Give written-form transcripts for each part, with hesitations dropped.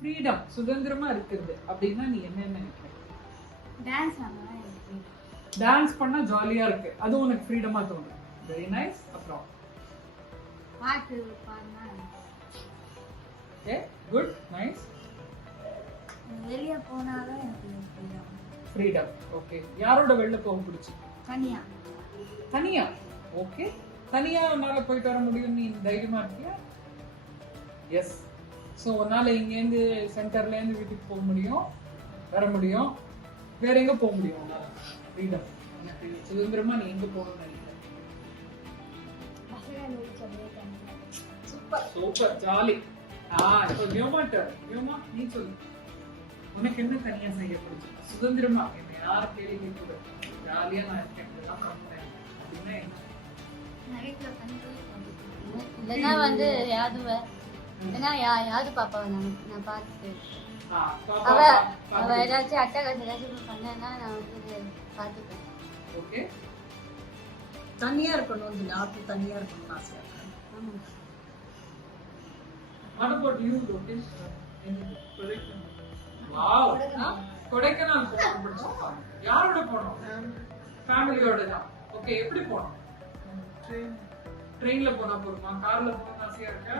Freedom, சுதந்திரமா இருக்குது அப்படின்னா நீ என்ன நினைக்கிற? டான்ஸ் பண்ணா ஜாலியா இருக்கு, அது உனக்கு ஃப்ரீடமா தோணுது. Very nice. அப்புறம் பாட்டு பாடுனா ஓகே, குட், நைஸ். வெளிய போனாவே எனக்கு ஃப்ரீடம். ஓகே, யாரோட வெளில போக பிடிச்சி? தனியா. தனியா? ஓகே, தனியா உன்னால போயிட்டு வர முடியும், நீ தைரியமா இருக்கியா? எஸ். ஸோ உன்னால இங்கேருந்து சென்டர்ல இருந்து வீட்டுக்கு போக முடியும், வர முடியும். வேற எங்க போக முடியும் உன்னால? ஃப்ரீடம். எனக்கு சுதந்திரமா நீ எங்க போகணும்னு நினைக்கிற? Super super, jolly. இப்போ வியோமா நீ சொல்லு, உனக்கு என்ன தனியா செய்ய பிடிக்கும்? சுதந்திரமா என்ன யாரும் கேள்வி கூட ஜாலியா நான் இருக்கேன், இதெல்லாம் பண்ணுறேன் அப்படின்னா என்ன? இல்லைன்னா வந்து யாரு பாப்பாவை நான் பார்த்துட்டு அவ ஏதாச்சும் அட்டகாசம் ஏதாச்சும் பண்ணேன்னா நான் வந்து பார்த்துப்பேன். ஓகே, தனியா இருக்கணும், தனியா இருக்கணும்னு ஆசையா இருக்கு. ஆமாம். What about you, Lokesh? Wow. Kodaikanal போகணும் பிடிச்சிருக்கா? யாரோட போனோம்? ஃபேமிலியோட தான். ஓகே, எப்படி போனோம்? ட்ரெயின்ல போனா போதுமா? கார்ல போகணும்னு ஆசையா இருக்கா?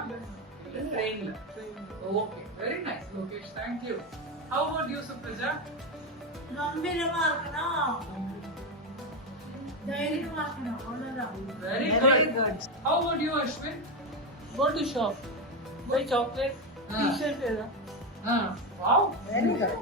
இல்ல ட்ரெயின்ல. Okay, very nice Lokesh, thank you. How about you, Supraja? கம்பீரமா இருக்கணும், தைரியமா இருக்கணும், அவ்வளவுதான். Very good. How about you, Ashwin? Go to shop, buy chocolate, t-shirt. Wow, Very good.